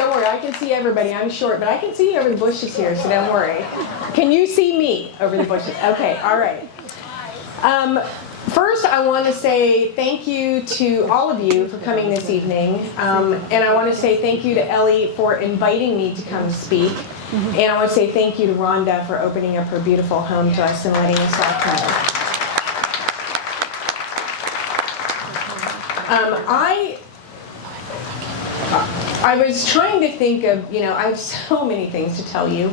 Don't worry, I can see everybody. I'm short, but I can see you over the bushes here, so don't worry. Can you see me over the bushes? Okay, all right. First, I want to say thank you to all of you for coming this evening. And I want to say thank you to Ellie for inviting me to come speak. And I want to say thank you to Rhonda for opening up her beautiful home to us and letting us all come. I was trying to think of, I have so many things to tell you,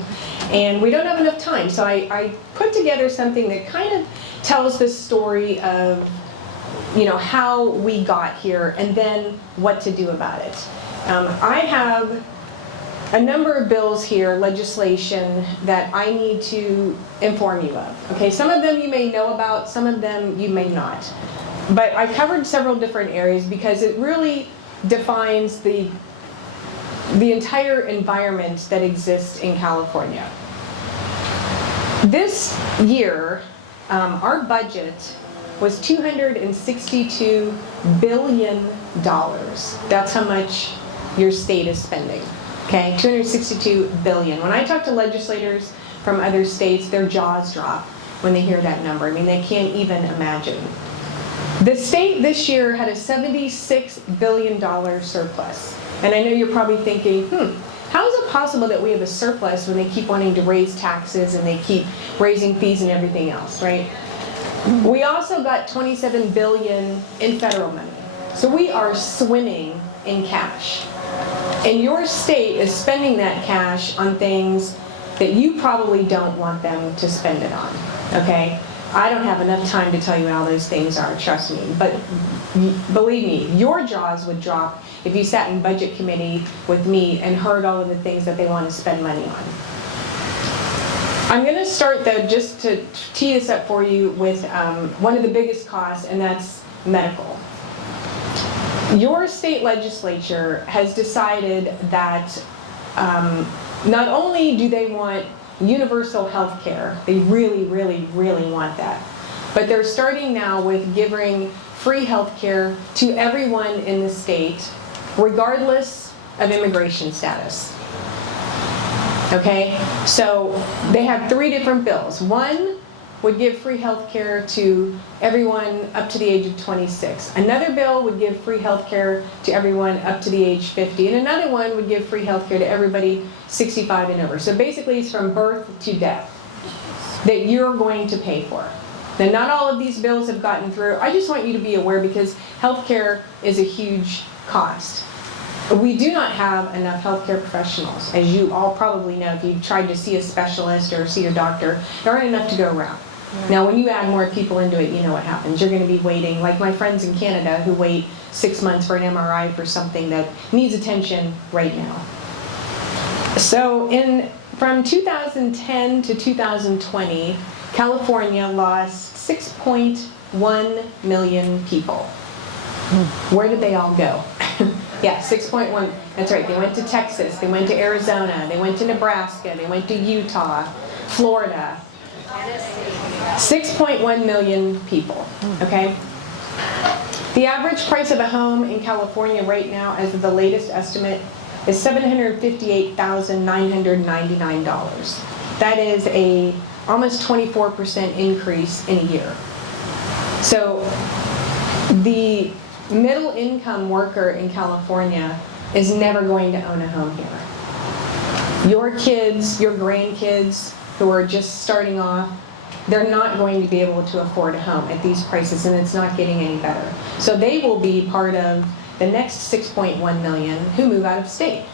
and we don't have enough time. So I put together something that kind of tells the story of, how we got here and then what to do about it. I have a number of bills here, legislation, that I need to inform you of. Okay, some of them you may know about, some of them you may not. But I covered several different areas because it really defines the entire environment that exists in California. This year, our budget was $262 billion. That's how much your state is spending. Okay, $262 billion. When I talk to legislators from other states, their jaws drop when they hear that number. I mean, they can't even imagine. The state this year had a $76 billion surplus. And I know you're probably thinking, how is it possible that we have a surplus when they keep wanting to raise taxes and they keep raising fees and everything else, right? We also got $27 billion in federal money. So we are swimming in cash. And your state is spending that cash on things that you probably don't want them to spend it on, okay? I don't have enough time to tell you what all those things are, trust me. But believe me, your jaws would drop if you sat in budget committee with me and heard all of the things that they want to spend money on. I'm going to start, though, just to tee this up for you with one of the biggest costs, and that's medical. Your state legislature has decided that not only do they want universal health care, they really, really, really want that, but they're starting now with giving free health care to everyone in the state, regardless of immigration status. Okay, so they have three different bills. One would give free health care to everyone up to the age of 26. Another bill would give free health care to everyone up to the age 50. And another one would give free health care to everybody 65 and over. So basically it's from birth to death that you're going to pay for. Now, not all of these bills have gotten through. I just want you to be aware because health care is a huge cost. We do not have enough healthcare professionals, as you all probably know if you've tried to see a specialist or see a doctor. There aren't enough to go around. Now, when you add more people into it, you know what happens. You're going to be waiting, like my friends in Canada who wait 6 months for an MRI for something that needs attention right now. So from 2010 to 2020, California lost 6.1 million people. Where did they all go? Yeah, 6.1, that's right. They went to Texas, they went to Arizona, they went to Nebraska, they went to Utah, Florida. 6.1 million people, okay? The average price of a home in California right now, as of the latest estimate, is $758,999. That is a almost 24% increase in a year. So the middle income worker in California is never going to own a home here. Your kids, your grandkids who are just starting off, they're not going to be able to afford a home at these prices, and it's not getting any better. So they will be part of the next 6.1 million who move out of state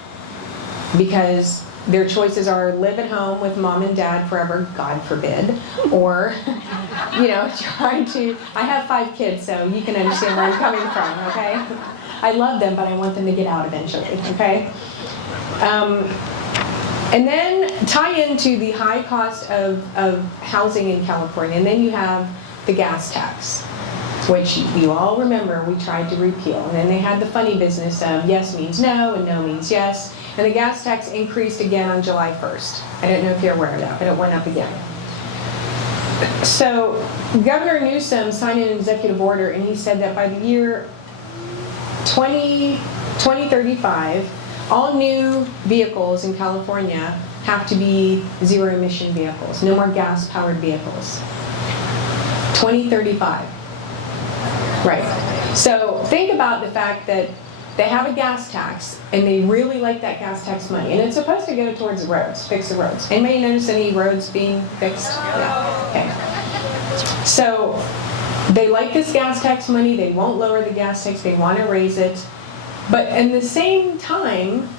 because their choices are live at home with mom and dad forever, God forbid, or, trying to, I have 5 kids, so you can understand where I'm coming from, okay? I love them, but I want them to get out eventually, okay? And then tie into the high cost of housing in California, and then you have the gas tax, which you all remember we tried to repeal. And then they had the funny business of yes means no and no means yes. And the gas tax increased again on July 1st. I don't know if you're aware of that, but it went up again. So Governor Newsom signed an executive order, and he said that by the year 2035, All new vehicles in California have to be zero emission vehicles, no more gas powered vehicles. 2035. Right. So think about the fact that they have a gas tax and they really like that gas tax money. And it's supposed to go towards the roads, fix the roads. Anybody notice any roads being fixed? Yeah. Okay. So they like this gas tax money. They won't lower the gas tax. They want to raise it. But at the same time,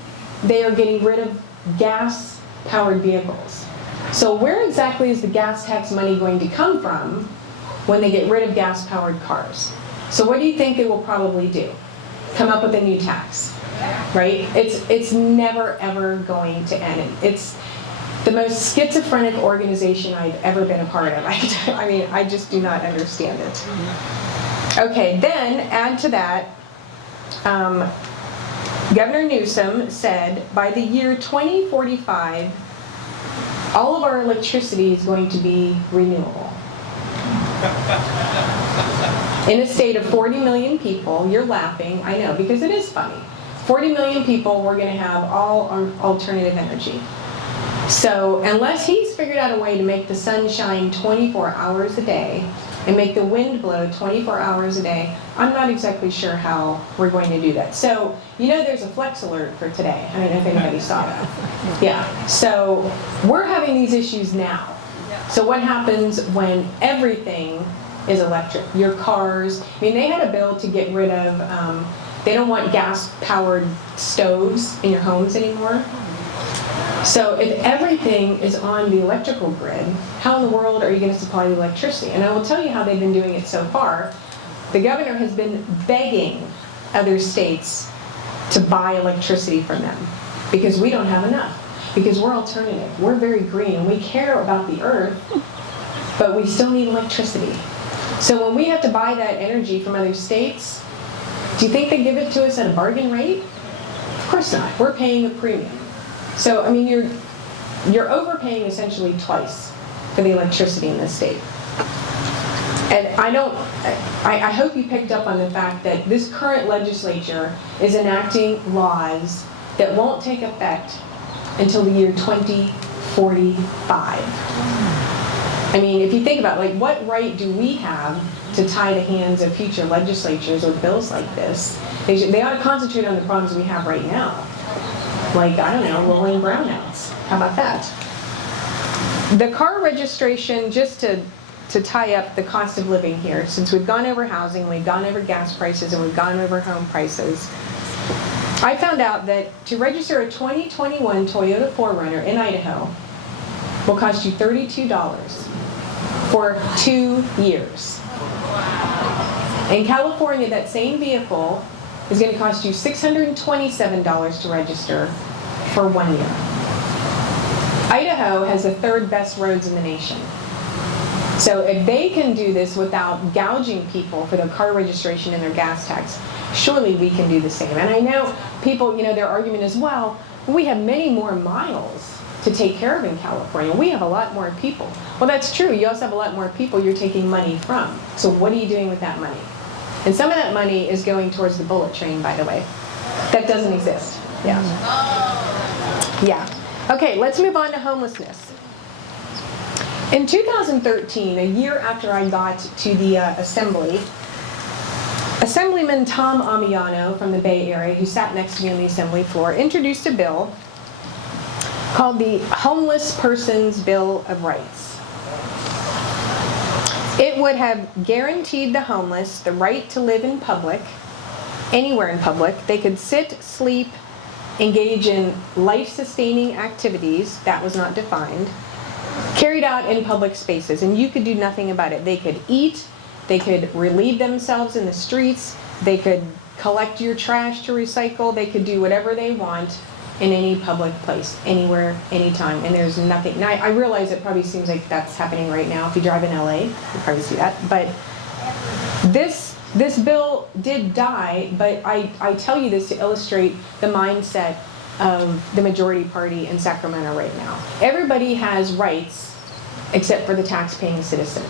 they are getting rid of gas-powered vehicles. So where exactly is the gas tax money going to come from when they get rid of gas-powered cars? So what do you think they will probably do? Come up with a new tax, right? It's never, ever going to end. It's the most schizophrenic organization I've ever been a part of. I mean, I just do not understand it. Okay, then add to that, Governor Newsom said by the year 2045, all of our electricity is going to be renewable. In a state of 40 million people, you're laughing, I know, because it is funny. 40 million people, we're going to have all alternative energy. So unless he's figured out a way to make the sun shine 24 hours a day and make the wind blow 24 hours a day, I'm not exactly sure how we're going to do that. So, you know, there's a flex alert for today. I don't know if anybody saw that. Yeah, so we're having these issues now. So what happens when everything is electric? Your cars, I mean, they had a bill to get rid of, they don't want gas-powered stoves in your homes anymore. So if everything is on the electrical grid, how in the world are you going to supply the electricity? And I will tell you how they've been doing it so far. The governor has been begging other states to buy electricity from them because we don't have enough, because we're alternative. We're very green and we care about the earth, but we still need electricity. So when we have to buy that energy from other states, do you think they give it to us at a bargain rate? Of course not. We're paying a premium. So, I mean, you're overpaying essentially twice for the electricity in this state. And I hope you picked up on the fact that this current legislature is enacting laws that won't take effect until the year 2045. I mean, if you think about, like, what right do we have to tie the hands of future legislatures with bills like this? They ought to concentrate on the problems we have right now. Like, I don't know, rolling brownouts. How about that? The car registration, just to tie up the cost of living here, since we've gone over housing, we've gone over gas prices, and we've gone over home prices, I found out that to register a 2021 Toyota 4Runner in Idaho will cost you $32 for 2 years. In California, that same vehicle is going to cost you $627 to register for 1 year. Idaho has the third best roads in the nation. So if they can do this without gouging people for their car registration and their gas tax, surely we can do the same. And I know people, you know, their argument is, well, we have many more miles to take care of in California. We have a lot more people. Well, that's true. You also have a lot more people you're taking money from. So what are you doing with that money? And some of that money is going towards the bullet train, by the way. That doesn't exist. Yeah. Yeah. Okay, let's move on to homelessness. In 2013, a year after I got to the assembly, Assemblyman Tom Amiano from the Bay Area, who sat next to me on the assembly floor, introduced a bill called the Homeless Persons Bill of Rights. It would have guaranteed the homeless the right to live in public, anywhere in public. They could sit, sleep, engage in life-sustaining activities, that was not defined, carried out in public spaces, and you could do nothing about it. They could eat, they could relieve themselves in the streets, they could collect your trash to recycle, they could do whatever they want in any public place, anywhere, anytime, and there's nothing. Now, I realize it probably seems like that's happening right now. If you drive in LA, you probably see that. But this bill did die, but I tell you this to illustrate the mindset of the majority party in Sacramento right now. Everybody has rights except for the tax-paying citizen,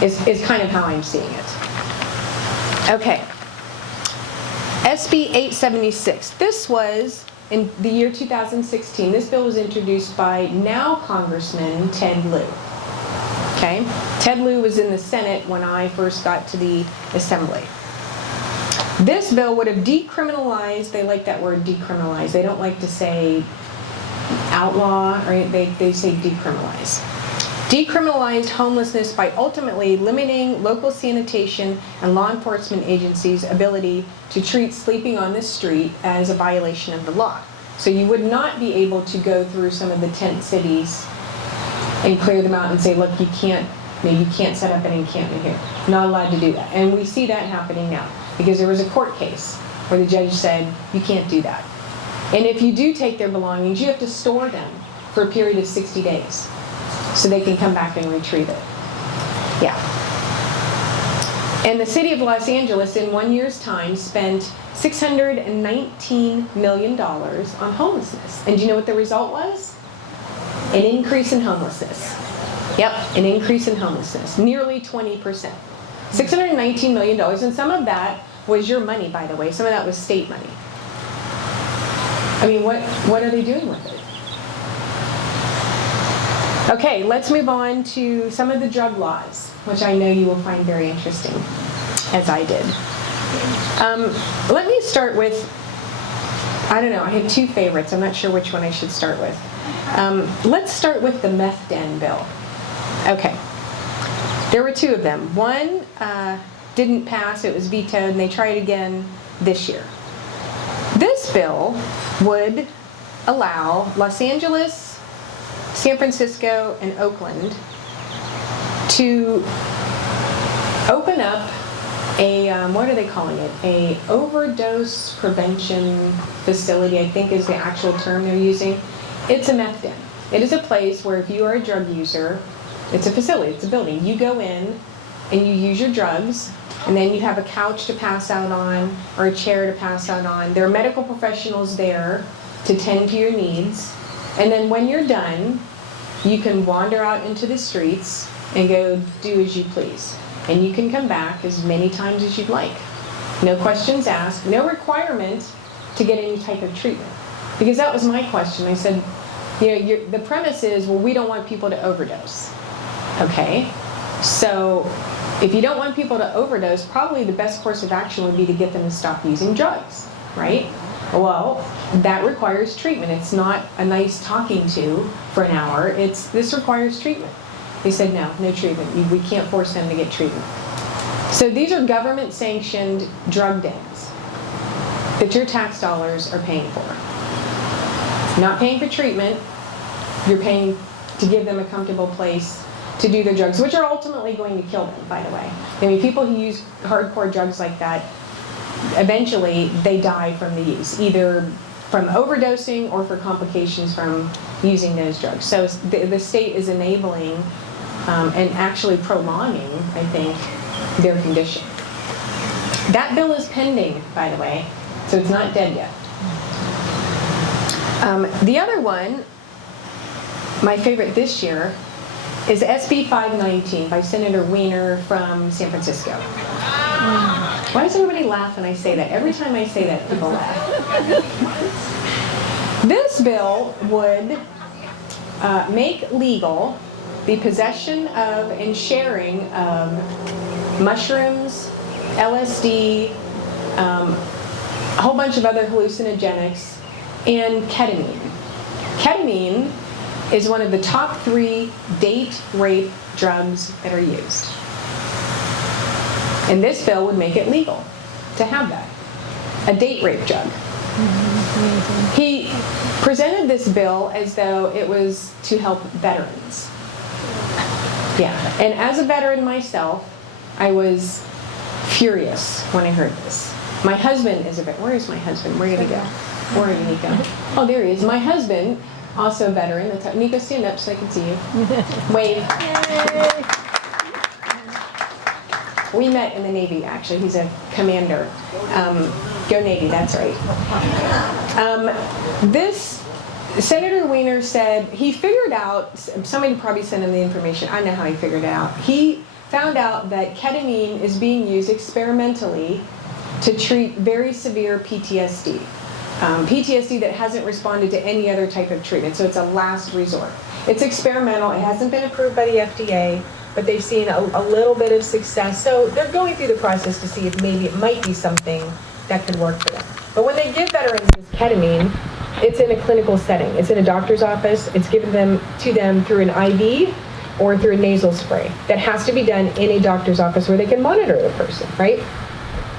is kind of how I'm seeing it. Okay. SB 876. This was in the year 2016, this bill was introduced by now Congressman Ted Lieu. Okay? Ted Lieu was in the Senate when I first got to the Assembly. This bill would have decriminalized, they like that word decriminalize. They don't like to say outlaw, or they say decriminalize. Decriminalized homelessness by ultimately limiting local sanitation and law enforcement agencies' ability to treat sleeping on the street as a violation of the law. So you would not be able to go through some of the tent cities and clear them out and say, look, you can't set up an encampment here. Not allowed to do that. And we see that happening now because there was a court case where the judge said, you can't do that. And if you do take their belongings, you have to store them for a period of 60 days so they can come back and retrieve it. Yeah. And the city of Los Angeles in 1 year's time spent $619 million on homelessness. And do you know what the result was? An increase in homelessness. Yep, an increase in homelessness, nearly 20%. $619 million, and some of that was your money, by the way. Some of that was state money. I mean, what are they doing with it? Okay, let's move on to some of the drug laws, which I know you will find very interesting, as I did. Let me start with, I don't know, I have two favorites. I'm not sure which one I should start with. Let's start with the meth den bill. Okay. There were two of them. One didn't pass, it was vetoed, and they tried again this year. This bill would allow Los Angeles, San Francisco, and Oakland to open up a, what are they calling it? A overdose prevention facility, I think is the actual term they're using. It's a meth den. It is a place where if you are a drug user, it's a facility, it's a building. You go in and you use your drugs, and then you have a couch to pass out on or a chair to pass out on. There are medical professionals there to tend to your needs. And then when you're done, you can wander out into the streets and go do as you please. And you can come back as many times as you'd like. No questions asked, no requirement to get any type of treatment. Because that was my question. I said, the premise is, well, we don't want people to overdose. Okay, so if you don't want people to overdose, probably the best course of action would be to get them to stop using drugs, right? Well, that requires treatment. It's not a nice talking to for an hour. This requires treatment. They said, no treatment. We can't force them to get treatment. So these are government-sanctioned drug dens that your tax dollars are paying for. Not paying for treatment, you're paying to give them a comfortable place to do their drugs, which are ultimately going to kill them, by the way. I mean, people who use hardcore drugs like that, eventually they die from the use, either from overdosing or for complications from using those drugs. So the state is enabling and actually prolonging, I think, their condition. That bill is pending, by the way, so it's not dead yet. The other one, my favorite this year, is SB 519 by Senator Weiner from San Francisco. Why does everybody laugh when I say that? Every time I say that, people laugh. This bill would make legal the possession of and sharing of mushrooms, LSD, a whole bunch of other hallucinogenics, and ketamine. Ketamine is one of the top 3 date rape drugs that are used. And this bill would make it legal to have that. A date rape drug. He presented this bill as though it was to help veterans. Yeah, and as a veteran myself, I was furious when I heard this. My husband is a veteran. Where is my husband? Where did he go? Where did he go? Oh, there he is. My husband, also a veteran. Nico, stand up so I can see you. Wave. Yay. We met in the Navy, actually. He's a commander. Go Navy, that's right. This Senator Weiner said he figured out, somebody probably sent him the information, I know how he figured it out. He found out that ketamine is being used experimentally to treat very severe PTSD. PTSD that hasn't responded to any other type of treatment. So it's a last resort. It's experimental. It hasn't been approved by the FDA, but they've seen a little bit of success. So they're going through the process to see if maybe it might be something that could work for them. But when they give veterans this ketamine, it's in a clinical setting. It's in a doctor's office. It's given to them through an IV or through a nasal spray. That has to be done in a doctor's office where they can monitor the person, right?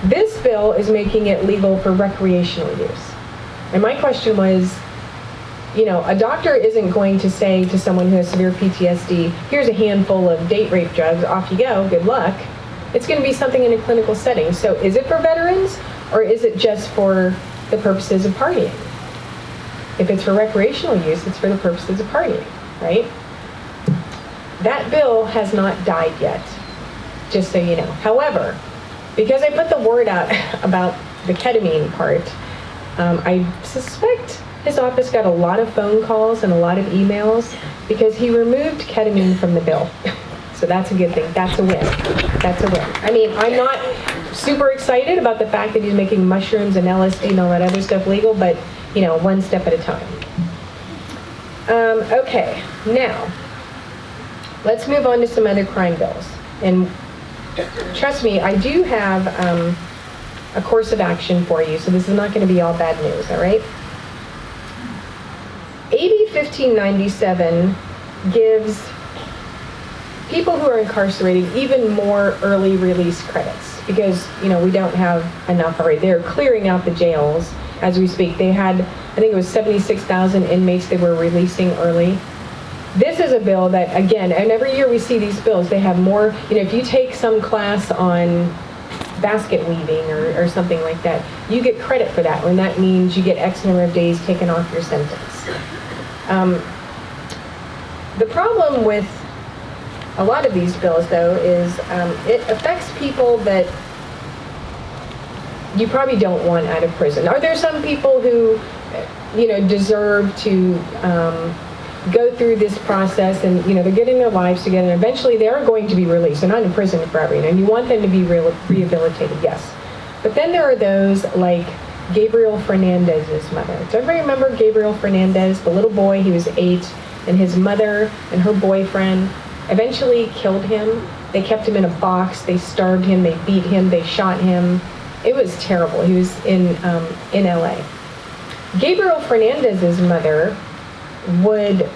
This bill is making it legal for recreational use. And my question was, a doctor isn't going to say to someone who has severe PTSD, here's a handful of date rape drugs, off you go, good luck. It's going to be something in a clinical setting. So is it for veterans, or is it just for the purposes of partying? If it's for recreational use, it's for the purposes of partying, right? That bill has not died yet, just so you know. However, because I put the word out about the ketamine part, I suspect his office got a lot of phone calls and a lot of emails because he removed ketamine from the bill. So that's a good thing. That's a win. That's a win. I mean, I'm not super excited about the fact that he's making mushrooms and LSD and all that other stuff legal, but, one step at a time. Okay, now, let's move on to some other crime bills. And trust me, I do have a course of action for you, so this is not going to be all bad news, all right? AB 1597 gives people who are incarcerated even more early release credits because, we don't have enough already. They're clearing out the jails as we speak. They had, I think it was 76,000 inmates they were releasing early. This is a bill that, again, and every year we see these bills, they have more, if you take some class on basket weaving or something like that, you get credit for that, and that means you get X number of days taken off your sentence. The problem with a lot of these bills, though, is it affects people that you probably don't want out of prison. Are there some people who, deserve to go through this process and, they're getting their lives together, and eventually they are going to be released. They're not in prison forever, and you want them to be rehabilitated, yes. But then there are those like Gabriel Fernandez's mother. Does everybody remember Gabriel Fernandez, the little boy? He was 8, and his mother and her boyfriend eventually killed him. They kept him in a box. They starved him. They beat him. They shot him. It was terrible. He was in LA. Gabriel Fernandez's mother would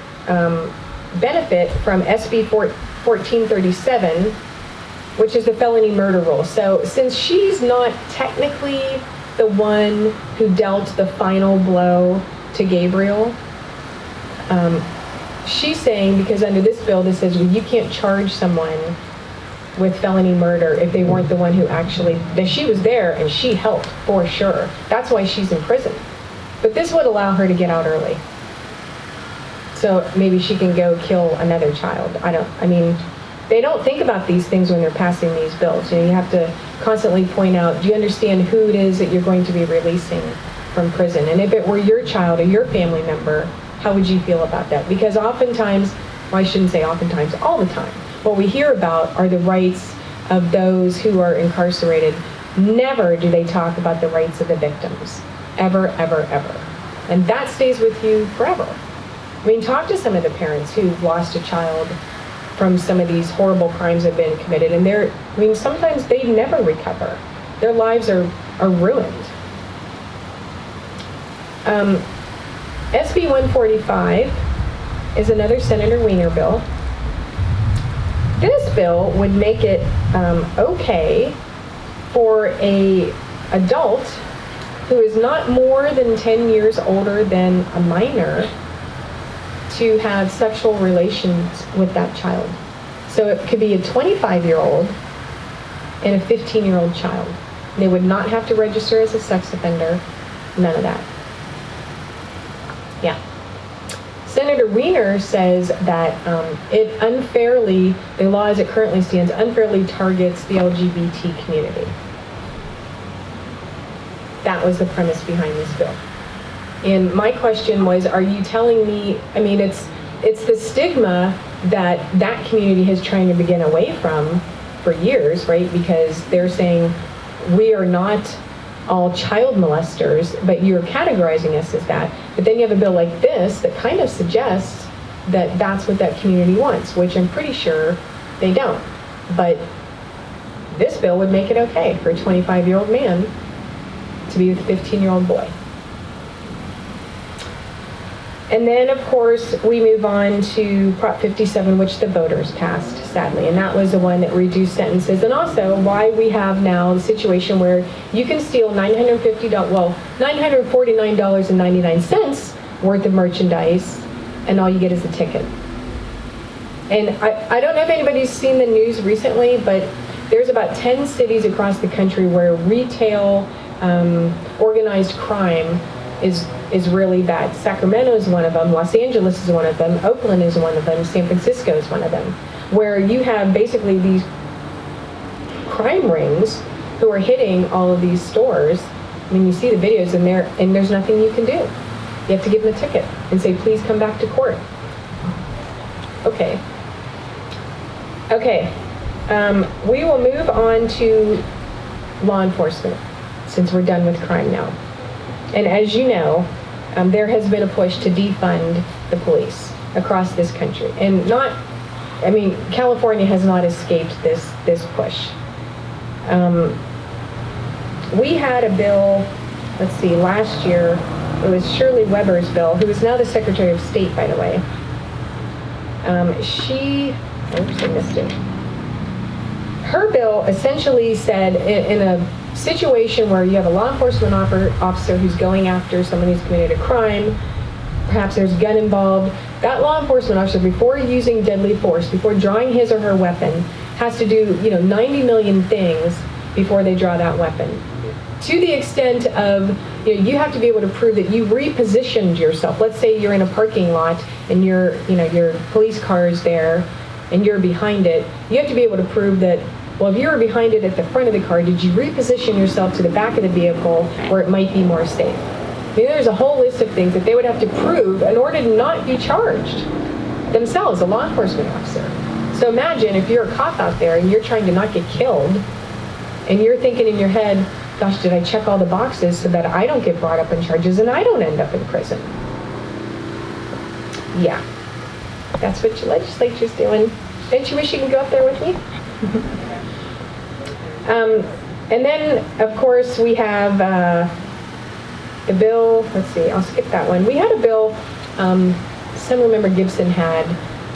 benefit from SB 1437, which is the felony murder rule. So since she's not technically the one who dealt the final blow to Gabriel, she's saying, because under this bill this says, well, you can't charge someone with felony murder if they weren't the one who actually, that she was there and she helped for sure. That's why she's in prison. But this would allow her to get out early. So maybe she can go kill another child. They don't think about these things when they're passing these bills. You have to constantly point out, do you understand who it is that you're going to be releasing from prison? And if it were your child or your family member, how would you feel about that? Because oftentimes, well, I shouldn't say oftentimes, all the time, what we hear about are the rights of those who are incarcerated. Never do they talk about the rights of the victims. Ever, ever, ever. And that stays with you forever. Talk to some of the parents who've lost a child from some of these horrible crimes that have been committed, and sometimes they never recover. Their lives are ruined. SB 145 is another Senator Wiener bill. This bill would make it okay for a adult who is not more than 10 years older than a minor to have sexual relations with that child. So it could be a 25-year-old and a 15-year-old child. They would not have to register as a sex offender, none of that. Yeah. Senator Wiener says that it unfairly, the law as it currently stands, unfairly targets the LGBT community. That was the premise behind this bill. And my question was, are you telling me, it's the stigma that community is trying to begin away from for years, right? Because they're saying we are not all child molesters, but you're categorizing us as that. But then you have a bill like this that kind of suggests that that's what that community wants, which I'm pretty sure they don't. But this bill would make it okay for a 25-year-old man to be with a 15-year-old boy. And then, of course, we move on to Prop 57, which the voters passed, sadly. And that was the one that reduced sentences. And also why we have now the situation where you can steal $949.99 worth of merchandise, and all you get is a ticket. And I don't know if anybody's seen the news recently, but there's about 10 cities across the country where retail organized crime is really bad. Sacramento is one of them, Los Angeles is one of them, Oakland is one of them, San Francisco is one of them, where you have basically these crime rings who are hitting all of these stores. I mean, you see the videos and there's nothing you can do. You have to give them a ticket and say, please come back to court. Okay. We will move on to law enforcement since we're done with crime now. And as you know, there has been a push to defund the police across this country. And California has not escaped this push. We had a bill, last year, it was Shirley Weber's bill, who is now the Secretary of State, by the way. I missed it. Her bill essentially said in a situation where you have a law enforcement officer who's going after someone who's committed a crime, perhaps there's a gun involved, that law enforcement officer, before using deadly force, before drawing his or her weapon, has to do 90 million things before they draw that weapon. To the extent of, you have to be able to prove that you repositioned yourself. Let's say you're in a parking lot and your police car is there and you're behind it. You have to be able to prove that, well, if you were behind it at the front of the car, did you reposition yourself to the back of the vehicle where it might be more safe? There's a whole list of things that they would have to prove in order to not be charged themselves, a law enforcement officer. So imagine if you're a cop out there and you're trying to not get killed and you're thinking in your head, gosh, did I check all the boxes so that I don't get brought up in charges and I don't end up in prison? Yeah, that's what your legislature's doing. Don't you wish you could go up there with me? And then, of course, we have the bill, I'll skip that one. We had a bill, Senator Gibson had,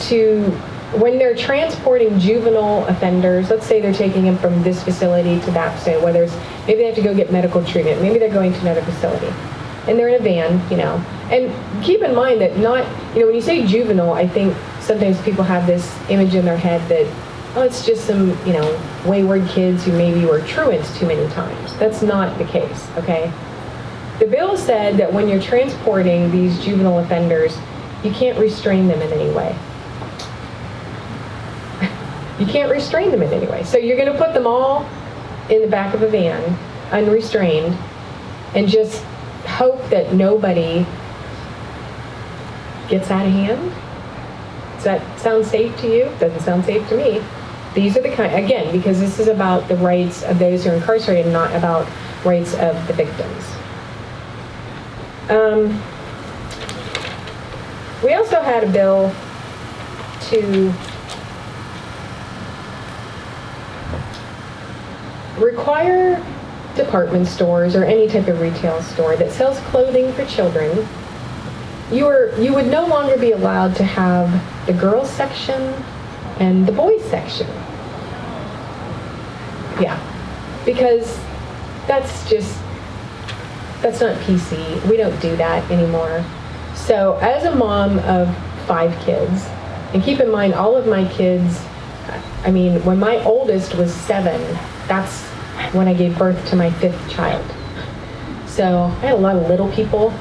to, when they're transporting juvenile offenders, let's say they're taking them from this facility to that facility, whether it's, maybe they have to go get medical treatment, maybe they're going to another facility, and they're in a van, And keep in mind that when you say juvenile, I think sometimes people have this image in their head that, it's just some, wayward kids who maybe were truants too many times. That's not the case, okay? The bill said that when you're transporting these juvenile offenders, you can't restrain them in any way. You can't restrain them in any way. So you're going to put them all in the back of a van, unrestrained, and just hope that nobody gets out of hand? Does that sound safe to you? Doesn't sound safe to me. These are the again, because this is about the rights of those who are incarcerated, not about rights of the victims. We also had a bill to require department stores or any type of retail store that sells clothing for children, you would no longer be allowed to have the girls section and the boys section. Yeah, because that's not PC. We don't do that anymore. So as a mom of 5 kids, and keep in mind all of my kids, when my oldest was 7, that's when I gave birth to my 5th child. So I had a lot of little people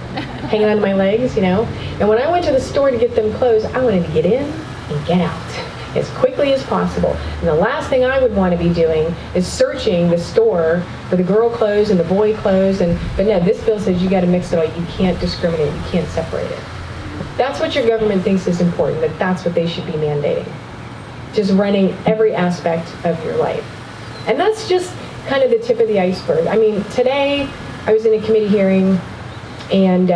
hanging on my legs, And when I went to the store to get them clothes, I wanted to get in and get out as quickly as possible. And the last thing I would want to be doing is searching the store for the girl clothes and the boy clothes. But no, this bill says you got to mix it all. You can't discriminate. You can't separate it. That's what your government thinks is important, that's what they should be mandating. Just running every aspect of your life. And that's just kind of the tip of the iceberg. I mean, today I was in a committee hearing, and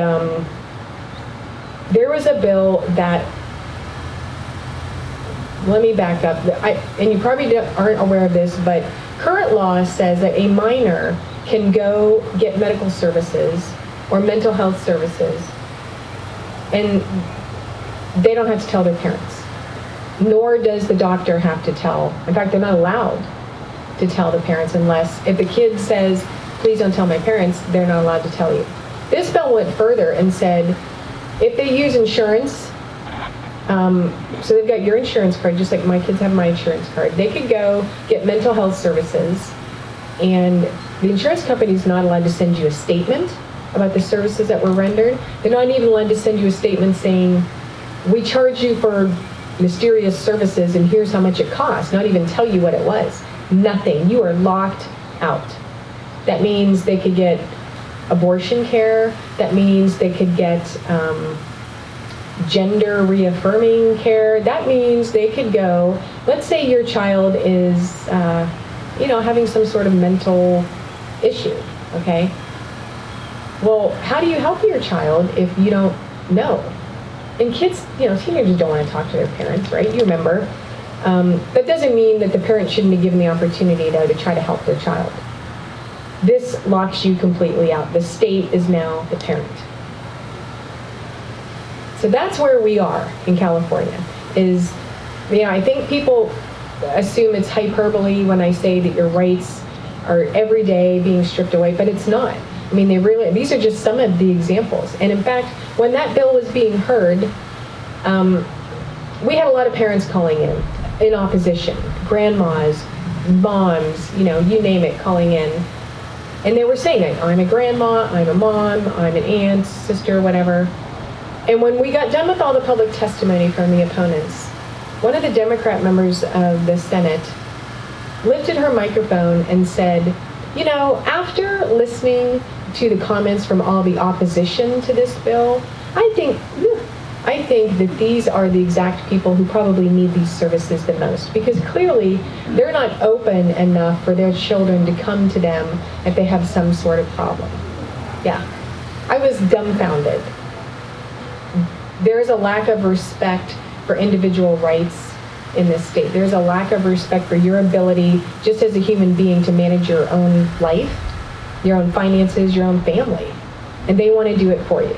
there was a bill that, let me back up, and you probably aren't aware of this, but current law says that a minor can go get medical services or mental health services, and they don't have to tell their parents, nor does the doctor have to tell. In fact, they're not allowed to tell the parents unless, if the kid says, please don't tell my parents, they're not allowed to tell you. This bill went further and said, if they use insurance, so they've got your insurance card, just like my kids have my insurance card, they could go get mental health services, and the insurance company's not allowed to send you a statement about the services that were rendered. They're not even allowed to send you a statement saying, we charge you for mysterious services and here's how much it costs, not even tell you what it was. Nothing. You are locked out. That means they could get abortion care. That means they could get gender reaffirming care. That means they could go, let's say your child is, having some sort of mental issue, okay? Well, how do you help your child if you don't know? And kids, teenagers don't want to talk to their parents, right? You remember. That doesn't mean that the parent shouldn't be given the opportunity, though, to try to help their child. This locks you completely out. The state is now the parent. So that's where we are in California. I think people assume it's hyperbole when I say that your rights are every day being stripped away, but it's not. I mean, these are just some of the examples. And in fact, when that bill was being heard, we had a lot of parents calling in opposition, grandmas, moms, you name it, calling in. And they were saying, I'm a grandma, I'm a mom, I'm an aunt, sister, whatever. And when we got done with all the public testimony from the opponents, one of the Democrat members of the Senate lifted her microphone and said, after listening to the comments from all the opposition to this bill, I think that these are the exact people who probably need these services the most, because clearly they're not open enough for their children to come to them if they have some sort of problem. Yeah, I was dumbfounded. There's a lack of respect for individual rights in this state. There's a lack of respect for your ability, just as a human being, to manage your own life, your own finances, your own family. And they want to do it for you.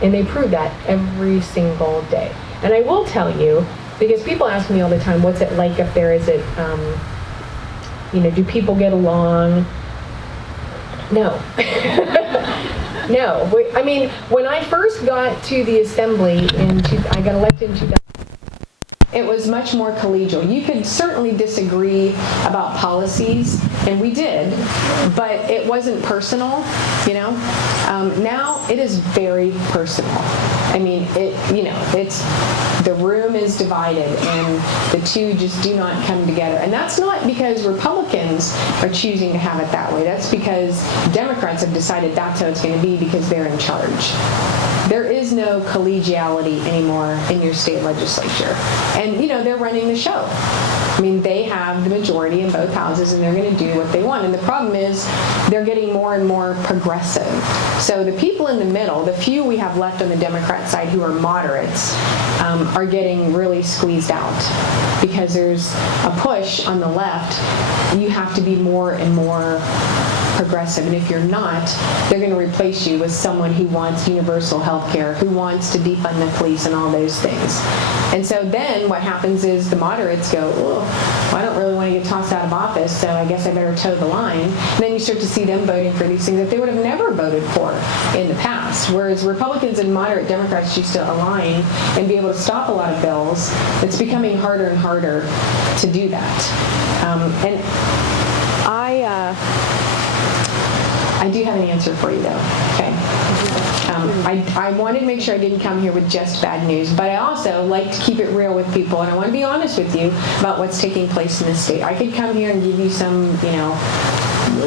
And they prove that every single day. And I will tell you, because people ask me all the time, what's it like up there? Is it, do people get along? No. No. I mean, when I first got to the assembly, I got elected in 2000. It was much more collegial. You could certainly disagree about policies, and we did, but it wasn't personal, Now it is very personal. I mean, the room is divided, and the two just do not come together. And that's not because Republicans are choosing to have it that way. That's because Democrats have decided that's how it's going to be because they're in charge. There is no collegiality anymore in your state legislature. And, they're running the show. I mean, they have the majority in both houses, and they're going to do what they want. And the problem is they're getting more and more progressive. So the people in the middle, the few we have left on the Democrat side who are moderates, are getting really squeezed out because there's a push on the left. You have to be more and more progressive, and if you're not, they're going to replace you with someone who wants universal health care, who wants to defund the police and all those things. And so then what happens is the moderates go, well, I don't really want to get tossed out of office, so I guess I better toe the line. And then you start to see them voting for these things that they would have never voted for in the past, whereas Republicans and moderate Democrats used to align and be able to stop a lot of bills. It's becoming harder and harder to do that. And I do have an answer for you, though, okay? I wanted to make sure I didn't come here with just bad news, but I also like to keep it real with people, and I want to be honest with you about what's taking place in this state. I could come here and give you some,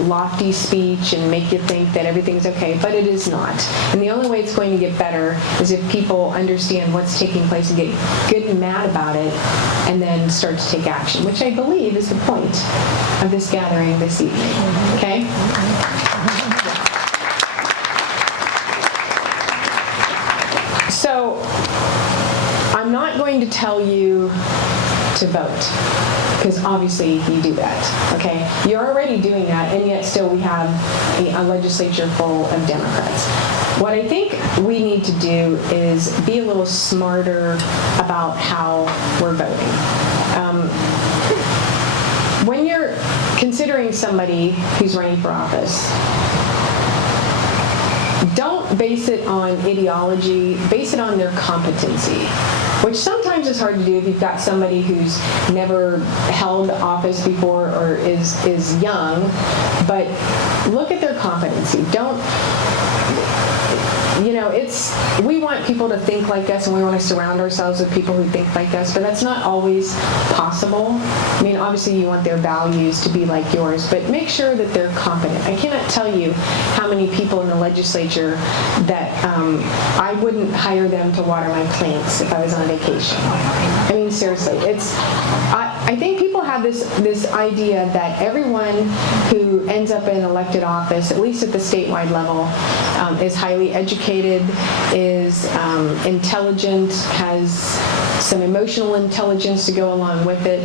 lofty speech and make you think that everything's okay, but it is not. And the only way it's going to get better is if people understand what's taking place and get good and mad about it, and then start to take action, which I believe is the point of this gathering this evening. Okay? So, I'm not going to tell you to vote, because obviously you do that, okay? You're already doing that, and yet still we have a legislature full of Democrats. What I think we need to do is be a little smarter about how we're voting. When you're considering somebody who's running for office, don't base it on ideology, base it on their competency, which sometimes is hard to do if you've got somebody who's never held office before or is young, but look at their competency. Don't, we want people to think like us, and we want to surround ourselves with people who think like us, but that's not always possible. I mean, obviously you want their values to be like yours, but make sure that they're competent. I cannot tell you how many people in the legislature that I wouldn't hire them to water my plants if I was on vacation. I mean, seriously, I think people have this idea that everyone who ends up in elected office, at least at the statewide level, is highly educated, is intelligent, has some emotional intelligence to go along with it.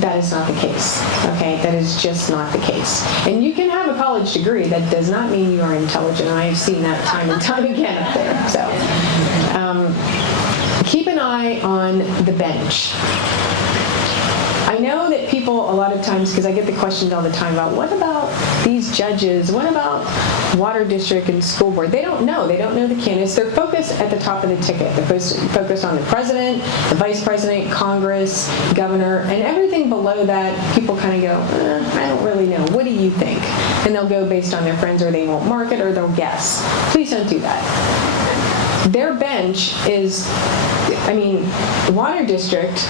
That is not the case, okay? That is just not the case. And you can have a college degree. That does not mean you are intelligent. I have seen that time and time again up there. So keep an eye on the bench. I know that people, a lot of times, because I get the questions all the time about, what about these judges? What about water district and school board? They don't know. They don't know the candidates. They're focused at the top of the ticket. They're focused on the president, the vice president, Congress, governor, and everything below that, people kind of go, I don't really know. What do you think? And they'll go based on their friends, or they won't mark it, or they'll guess. Please don't do that. Their bench is, the water district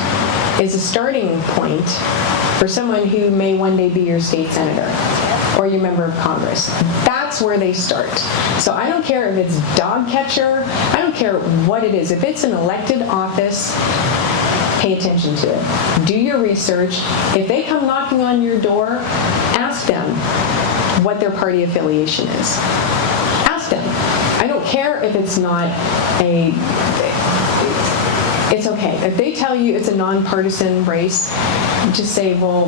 is a starting point for someone who may one day be your state senator or your member of Congress. That's where they start. So I don't care if it's dog catcher, I don't care what it is. If it's an elected office, pay attention to it. Do your research. If they come knocking on your door, ask them what their party affiliation is. Ask them. I don't care if it's not it's okay. If they tell you it's a nonpartisan race, just say, well,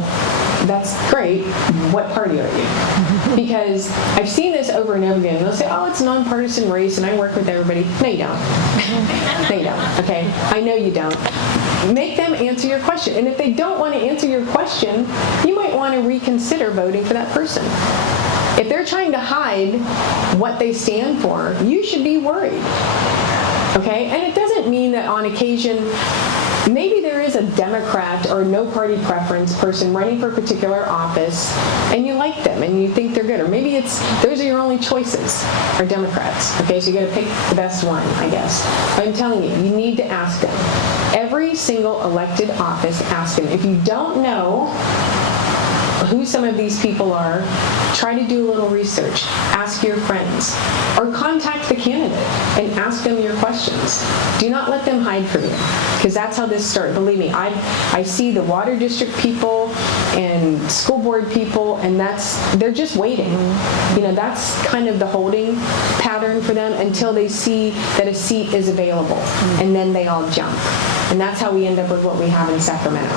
that's great. What party are you? Because I've seen this over and over again. They'll say, oh, it's a nonpartisan race and I work with everybody. No, you don't. No, you don't. Okay? I know you don't. Make them answer your question. And if they don't want to answer your question, you might want to reconsider voting for that person. If they're trying to hide what they stand for, you should be worried. Okay? And it doesn't mean that on occasion, maybe there is a Democrat or no party preference person running for a particular office, and you like them and you think they're good. Or maybe those are your only choices, are Democrats. Okay? So you got to pick the best one, I guess. But I'm telling you, you need to ask them. Every single elected office, ask them. If you don't know who some of these people are, try to do a little research. Ask your friends. Or contact the candidate and ask them your questions. Do not let them hide from you, because that's how this starts. Believe me, I see the water district people and school board people, and they're just waiting. That's kind of the holding pattern for them until they see that a seat is available, and then they all jump. And that's how we end up with what we have in Sacramento.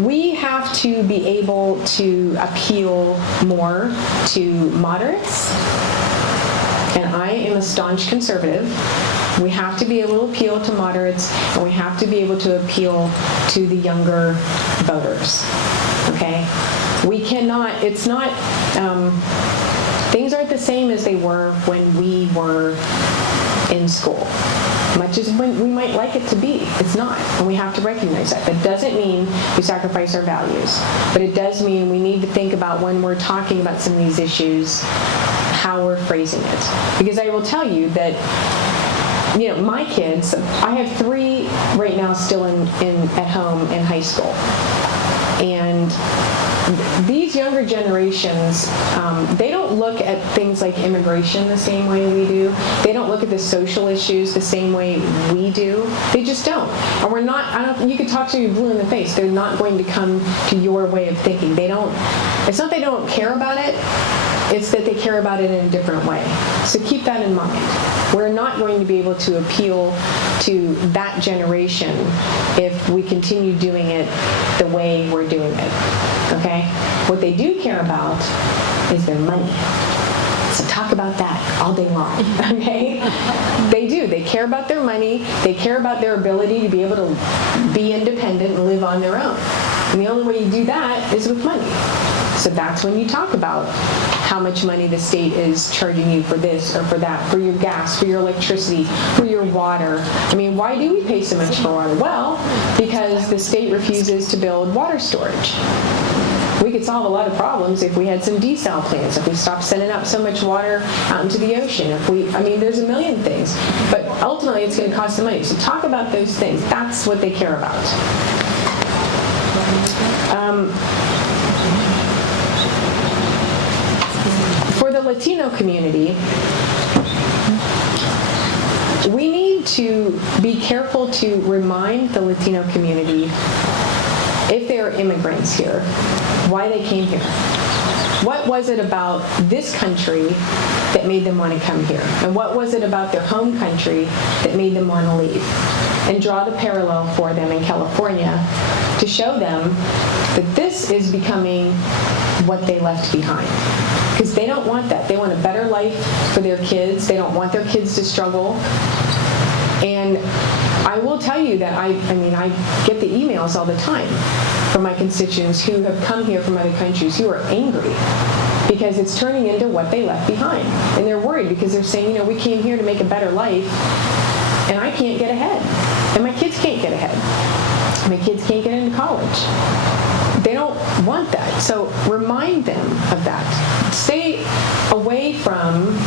We have to be able to appeal more to moderates, and I am a staunch conservative. We have to be able to appeal to moderates, and we have to be able to appeal to the younger voters, okay? We cannot, it's not, things aren't the same as they were when we were in school. Much as we might like it to be, it's not, and we have to recognize that. That doesn't mean we sacrifice our values, but it does mean we need to think about, when we're talking about some of these issues, how we're phrasing it. Because I will tell you that, my kids, I have 3 right now still at home in high school. And these younger generations, they don't look at things like immigration the same way we do. They don't look at the social issues the same way we do. They just don't. And we're not, you could talk to you blue in the face. They're not going to come to your way of thinking. It's not they don't care about it. It's that they care about it in a different way. So keep that in mind. We're not going to be able to appeal to that generation if we continue doing it the way we're doing it. Okay? What they do care about is their money. So talk about that all day long, okay? They do. They care about their money. They care about their ability to be able to be independent and live on their own. And the only way you do that is with money. So that's when you talk about how much money the state is charging you for this or for that, for your gas, for your electricity, for your water. I mean, why do we pay so much for water? Well, because the state refuses to build water storage. We could solve a lot of problems if we had some desal plants, if we stopped sending out so much water out into the ocean, there's a million things. But ultimately, it's going to cost some money. So talk about those things. That's what they care about. For the Latino community, we need to be careful to remind the Latino community, if they are immigrants here, why they came here. What was it about this country that made them want to come here? And what was it about their home country that made them want to leave? And draw the parallel for them in California to show them that this is becoming what they left behind. Because they don't want that. They want a better life for their kids. They don't want their kids to struggle. And I will tell you that I get the emails all the time from my constituents who have come here from other countries who are angry because it's turning into what they left behind. And they're worried because they're saying, we came here to make a better life, and I can't get ahead. And my kids can't get ahead. My kids can't get into college. They don't want that. So remind them of that. Stay away from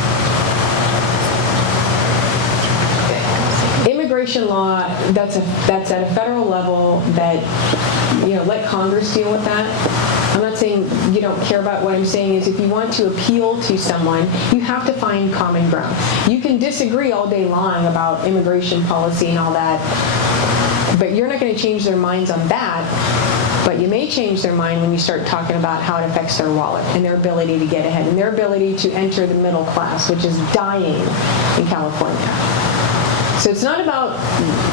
immigration law that's at a federal level that, let Congress deal with that. I'm not saying you don't care about what I'm saying is if you want to appeal to someone, you have to find common ground. You can disagree all day long about immigration policy and all that, but you're not going to change their minds on that. But you may change their mind when you start talking about how it affects their wallet and their ability to get ahead and their ability to enter the middle class, which is dying in California. So it's not about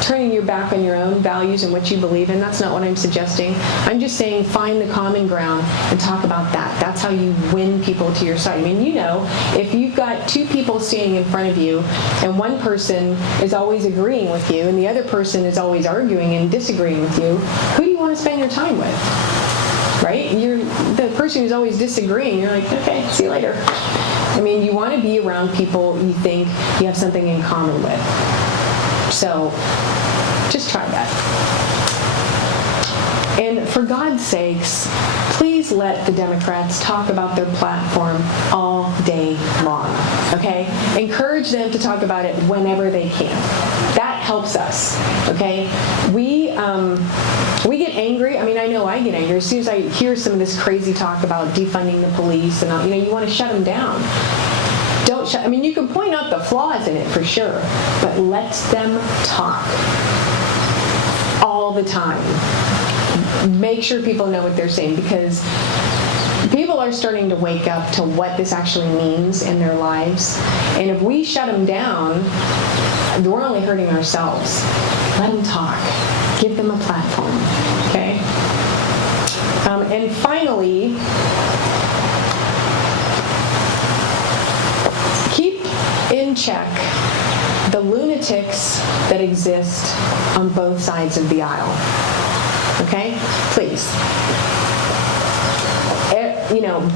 turning your back on your own values and what you believe in. That's not what I'm suggesting. I'm just saying find the common ground and talk about that. That's how you win people to your side. If you've got two people standing in front of you and one person is always agreeing with you and the other person is always arguing and disagreeing with you, who do you want to spend your time with? Right? You're the person who's always disagreeing. You're like, okay, see you later. You want to be around people you think you have something in common with. So just try that. And for God's sakes, please let the Democrats talk about their platform all day long, okay? Encourage them to talk about it whenever they can. That helps us, okay? We get angry. I know I get angry. As soon as I hear some of this crazy talk about defunding the police and, you want to shut them down. Don't shut. You can point out the flaws in it for sure, but let them talk all the time. Make sure people know what they're saying because people are starting to wake up to what this actually means in their lives. And if we shut them down, we're only hurting ourselves. Let them talk. Give them a platform. Okay? And finally, keep in check the lunatics that exist on both sides of the aisle. Okay? Please.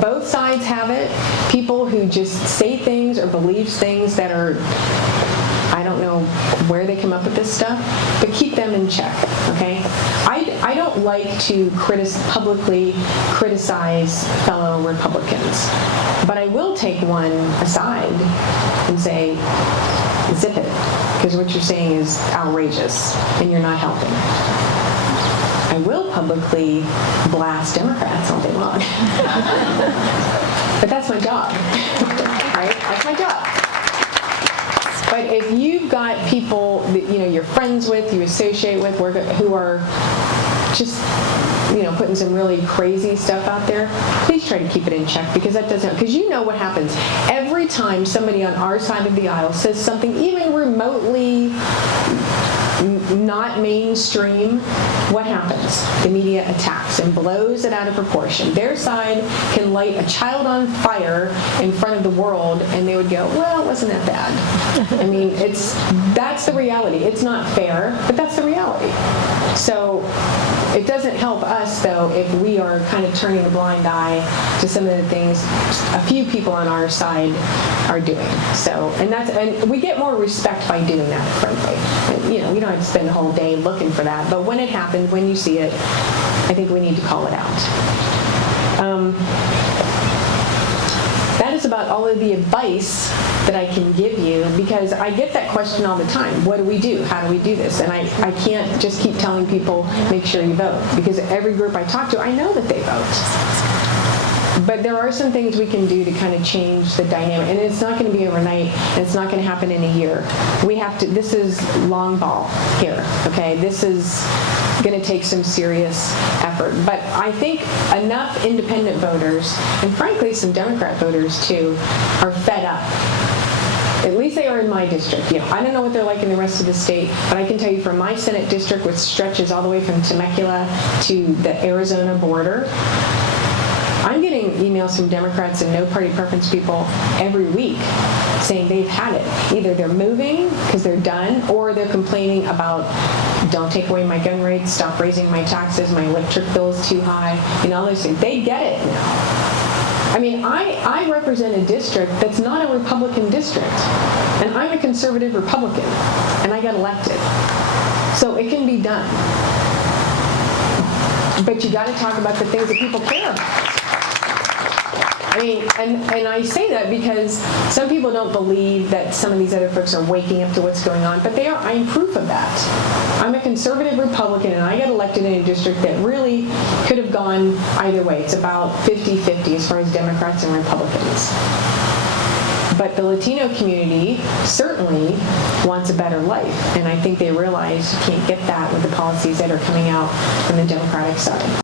Both sides have it. People who just say things or believe things that are, I don't know where they come up with this stuff, but keep them in check, okay? I don't like to publicly criticize fellow Republicans, but I will take one aside and say, zip it, because what you're saying is outrageous, and you're not helping. I will publicly blast Democrats all day long. But that's my job, right? That's my job. But if you've got people that you're friends with, you associate with, who are just putting some really crazy stuff out there, please try to keep it in check, because that doesn't, because what happens every time somebody on our side of the aisle says something even remotely not mainstream. What happens? The media attacks and blows it out of proportion. Their side can light a child on fire in front of the world, and they would go, well, it wasn't that bad. I mean, that's the reality. It's not fair, but that's the reality. So it doesn't help us, though, if we are kind of turning a blind eye to some of the things a few people on our side are doing. So, and we get more respect by doing that, frankly. And, we don't have to spend the whole day looking for that, but when it happens, when you see it, I think we need to call it out. That is about all of the advice that I can give you, because I get that question all the time. What do we do? How do we do this? And I can't just keep telling people, make sure you vote, because every group I talk to, I know that they vote. But there are some things we can do to kind of change the dynamic, and it's not going to be overnight, and it's not going to happen in a year. This is long ball here, okay? This is going to take some serious effort. But I think enough independent voters, and frankly some Democrat voters too, are fed up. At least they are in my district. I don't know what they're like in the rest of the state, but I can tell you from my Senate district, which stretches all the way from Temecula to the Arizona border, I'm getting emails from Democrats and no party preference people every week saying they've had it. Either they're moving because they're done, or they're complaining about, don't take away my gun rates, stop raising my taxes, my electric bill is too high, all those things. They get it now. I mean, I represent a district that's not a Republican district, and I'm a conservative Republican, and I got elected. So it can be done. But you got to talk about the things that people care about. I mean, and I say that because some people don't believe that some of these other folks are waking up to what's going on, but they are. I'm proof of that. I'm a conservative Republican, and I got elected in a district that really could have gone either way. It's about 50-50 as far as Democrats and Republicans. But the Latino community certainly wants a better life, and I think they realize you can't get that with the policies that are coming out from the Democratic side.